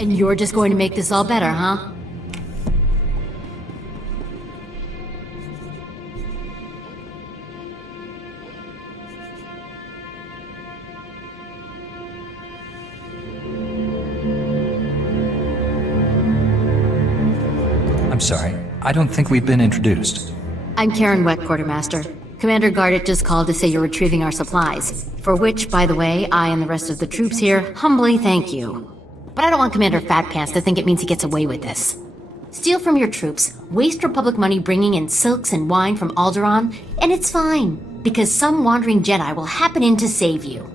And you're just going to make this all better, huh? I'm sorry, I don't think we've been introduced. I'm Karen Wet, Quartermaster. Commander Gardet just called to say you're retrieving our supplies. For which, by the way, I and the rest of the troops here humbly thank you. But I don't want Commander Fat Pants to think it means he gets away with this. Steal from your troops, waste Republic money bringing in silks and wine from Alderaan, and it's fine, because some wandering Jedi will happen in to save you.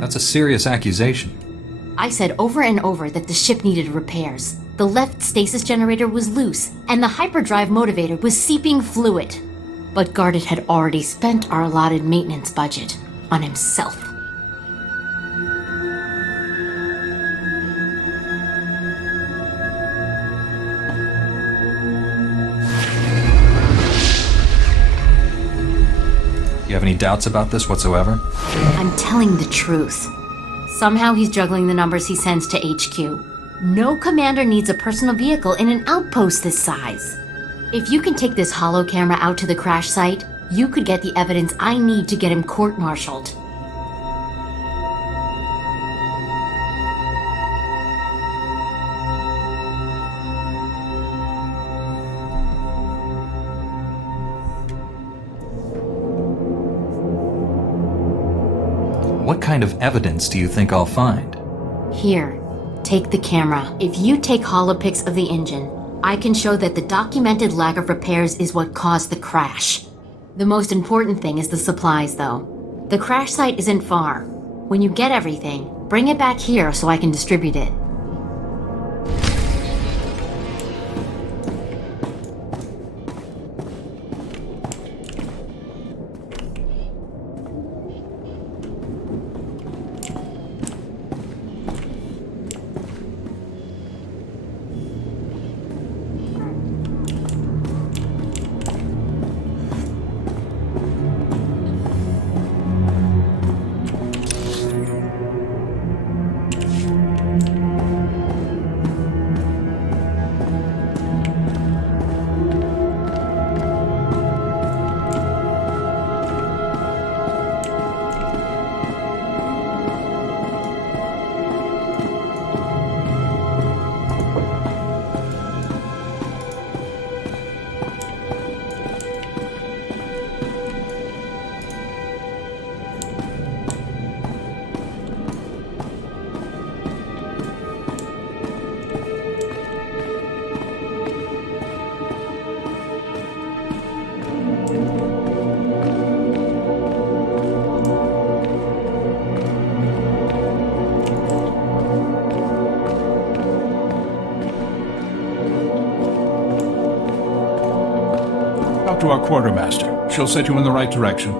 That's a serious accusation. I said over and over that the ship needed repairs. The left stasis generator was loose, and the hyperdrive motivator was seeping fluid. But Gardet had already spent our allotted maintenance budget on himself. You have any doubts about this whatsoever? I'm telling the truth. Somehow he's juggling the numbers he sends to HQ. No commander needs a personal vehicle in an outpost this size. If you can take this holo camera out to the crash site, you could get the evidence I need to get him court-martialed. What kind of evidence do you think I'll find? Here, take the camera. If you take holopics of the engine, I can show that the documented lack of repairs is what caused the crash. The most important thing is the supplies, though. The crash site isn't far. When you get everything, bring it back here so I can distribute it. Talk to our quartermaster. She'll set you in the right direction.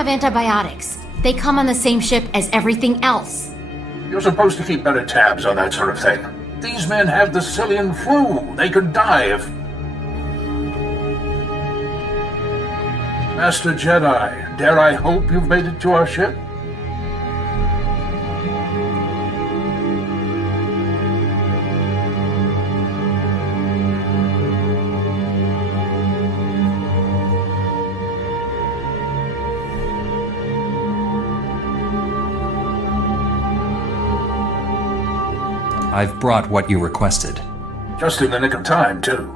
have antibiotics. They come on the same ship as everything else. You're supposed to keep better tabs on that sort of thing. These men have the Cillian flu. They could die if... Master Jedi, dare I hope you've made it to our ship? I've brought what you requested. Just in the nick of time, too.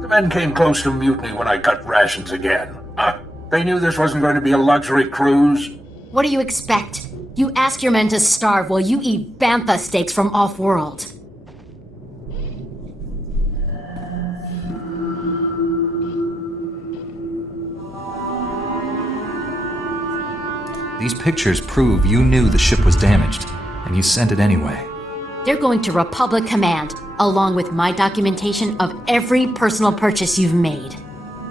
The men came close to mutiny when I cut rations again. They knew this wasn't going to be a luxury cruise. What do you expect? You ask your men to starve while you eat bantha steaks from off-world. These pictures prove you knew the ship was damaged, and you sent it anyway. They're going to Republic Command, along with my documentation of every personal purchase you've made.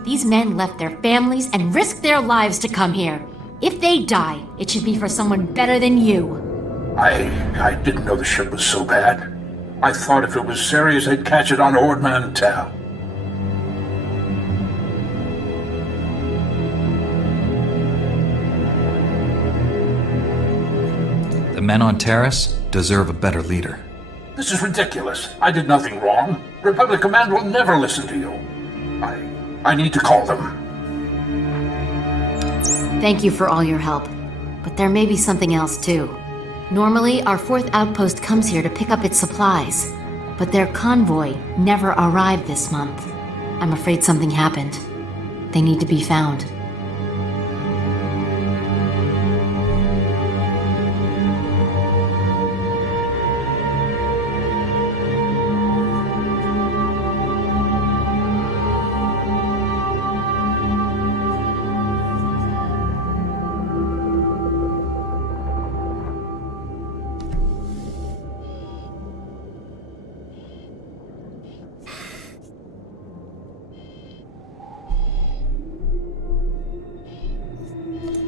These men left their families and risked their lives to come here. If they die, it should be for someone better than you. I didn't know the ship was so bad. I thought if it was serious, they'd catch it on Ord Mantell. The men on Terrace deserve a better leader. This is ridiculous. I did nothing wrong. Republic Command will never listen to you. I need to call them. Thank you for all your help. But there may be something else too. Normally, our 4th outpost comes here to pick up its supplies. But their convoy never arrived this month. I'm afraid something happened. They need to be found.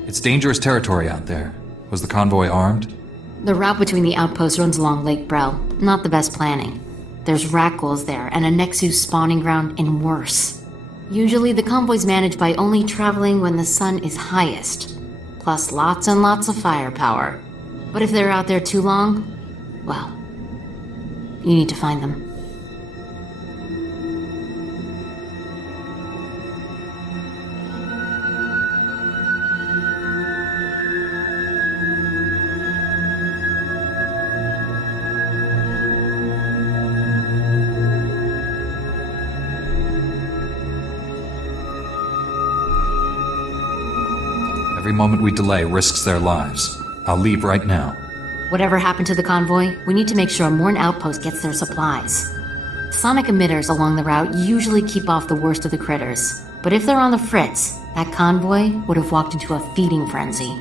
It's dangerous territory out there. Was the convoy armed? The route between the outposts runs along Lake Brel. Not the best planning. There's Rakghouls there, and a Nexus spawning ground, and worse. Usually the convoy's managed by only traveling when the sun is highest. Plus lots and lots of firepower. But if they're out there too long, well, you need to find them. Every moment we delay risks their lives. I'll leave right now. Whatever happened to the convoy, we need to make sure Morn Outpost gets their supplies. Sonic emitters along the route usually keep off the worst of the critters. But if they're on the fritz, that convoy would have walked into a feeding frenzy.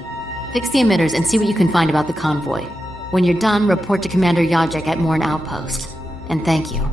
Fix the emitters and see what you can find about the convoy. When you're done, report to Commander Yajek at Morn Outpost. And thank you.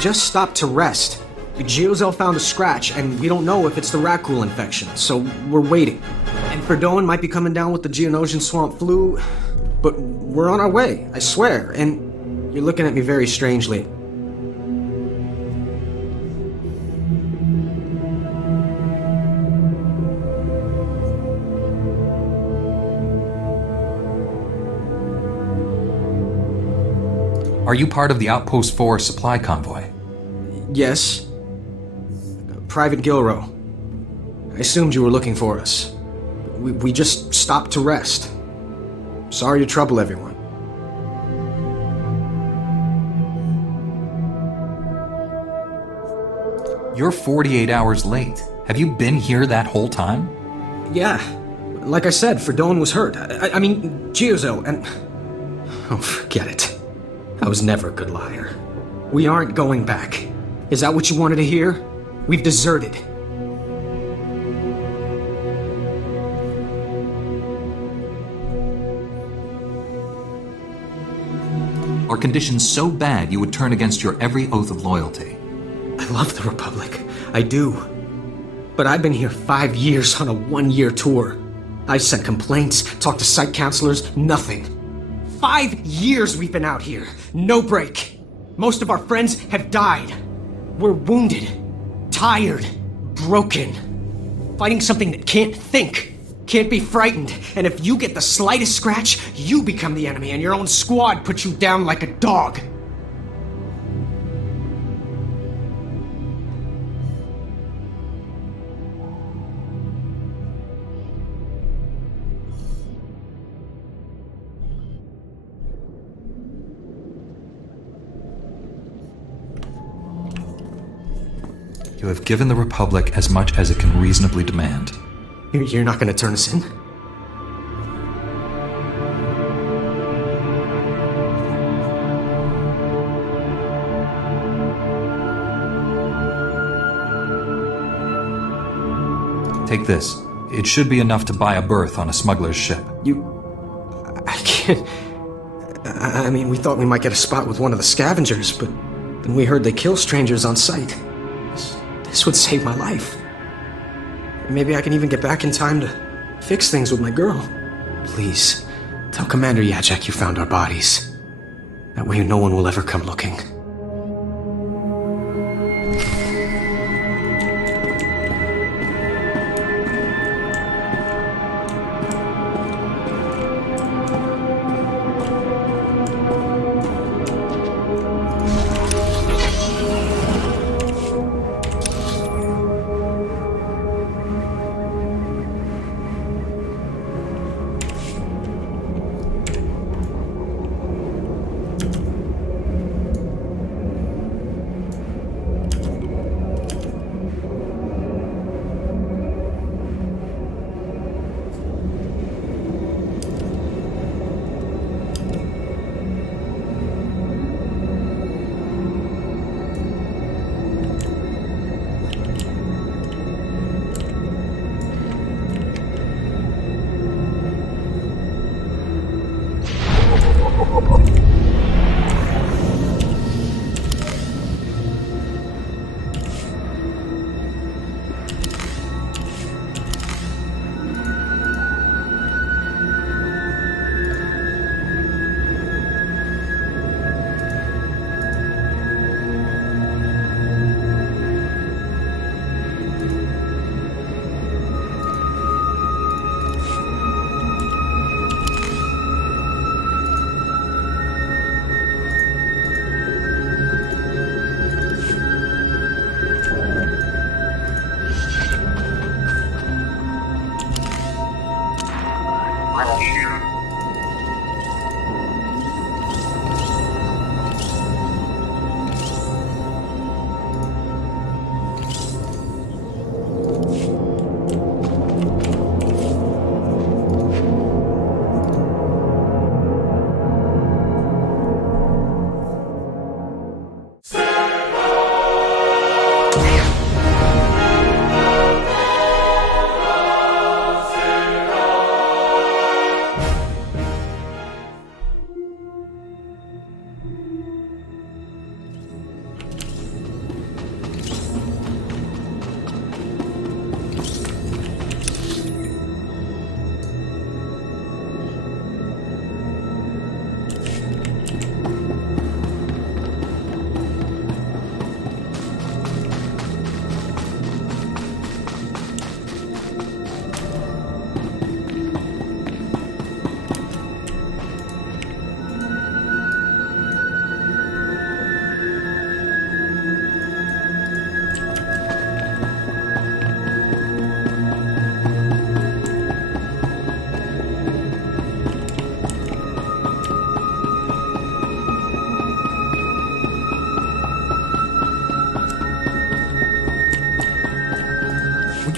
just stopped to rest. Geozel found a scratch, and we don't know if it's the Rakul infection, so we're waiting. And Verdone might be coming down with the Geonosian swamp flu, but we're on our way, I swear, and you're looking at me very strangely. Are you part of the Outpost 4 supply convoy? Yes. Private Gilrow. I assumed you were looking for us. We just stopped to rest. Sorry to trouble everyone. You're 48 hours late. Have you been here that whole time? Yeah. Like I said, Verdone was hurt. I mean, Geozel, and... Oh, forget it. I was never a good liar. We aren't going back. Is that what you wanted to hear? We've deserted. Are conditions so bad you would turn against your every oath of loyalty? I love the Republic. I do. But I've been here 5 years on a 1-year tour. I've sent complaints, talked to site counselors, nothing. 5 years we've been out here. No break. Most of our friends have died. We're wounded, tired, broken. Fighting something that can't think, can't be frightened. And if you get the slightest scratch, you become the enemy and your own squad puts you down like a dog. You have given the Republic as much as it can reasonably demand. You're not gonna turn us in? Take this. It should be enough to buy a berth on a smuggler's ship. I can't... I mean, we thought we might get a spot with one of the scavengers, but then we heard they kill strangers on sight. This would save my life. Maybe I can even get back in time to fix things with my girl. Please, tell Commander Yajek you found our bodies. That way no one will ever come looking.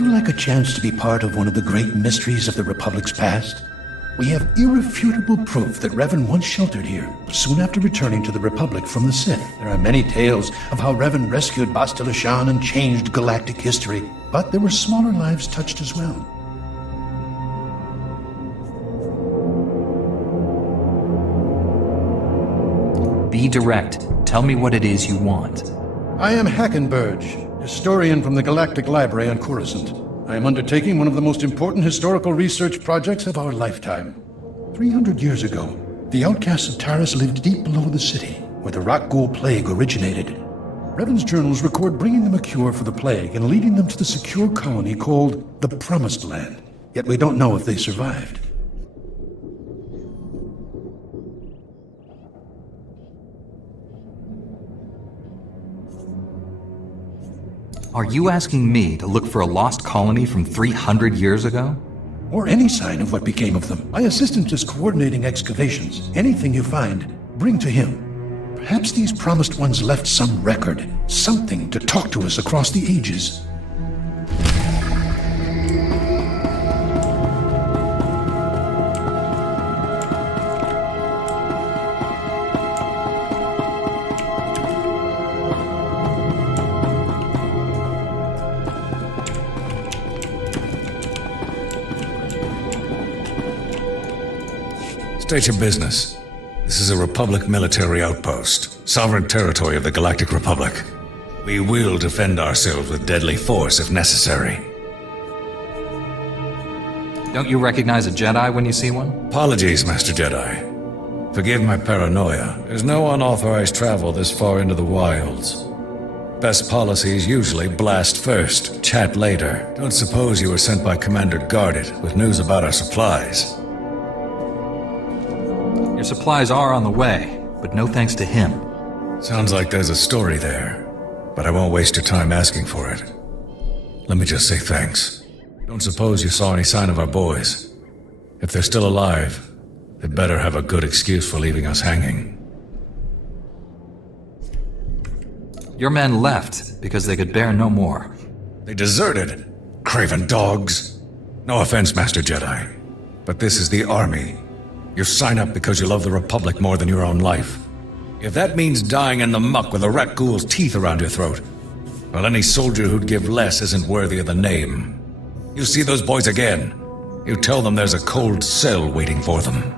you like a chance to be part of one of the great mysteries of the Republic's past? We have irrefutable proof that Revan once sheltered here, soon after returning to the Republic from the Sith. There are many tales of how Revan rescued Bastila Shan and changed galactic history, but there were smaller lives touched as well. Be direct. Tell me what it is you want. I am Hackenberg, historian from the Galactic Library on Coruscant. I am undertaking one of the most important historical research projects of our lifetime. 300 years ago, the outcasts of Taris lived deep below the city, where the rock ghoul plague originated. Revan's journals record bringing them a cure for the plague and leading them to the secure colony called the Promised Land. Yet we don't know if they survived. Are you asking me to look for a lost colony from 300 years ago? Or any sign of what became of them. My assistant is coordinating excavations. Anything you find, bring to him. Perhaps these promised ones left some record, something to talk to us across the ages. State your business. This is a Republic military outpost, sovereign territory of the Galactic Republic. We will defend ourselves with deadly force if necessary. Don't you recognize a Jedi when you see one? Apologies, Master Jedi. Forgive my paranoia. There's no unauthorized travel this far into the wilds. Best policy is usually blast first, chat later. Don't suppose you were sent by Commander Guarded with news about our supplies. Your supplies are on the way, but no thanks to him. Sounds like there's a story there, but I won't waste your time asking for it. Let me just say thanks. Don't suppose you saw any sign of our boys. If they're still alive, they better have a good excuse for leaving us hanging. Your men left because they could bear no more. They deserted! Craven dogs! No offense, Master Jedi, but this is the Army. You sign up because you love the Republic more than your own life. If that means dying in the muck with a rat ghoul's teeth around your throat, well, any soldier who'd give less isn't worthy of the name. You see those boys again, you tell them there's a cold cell waiting for them.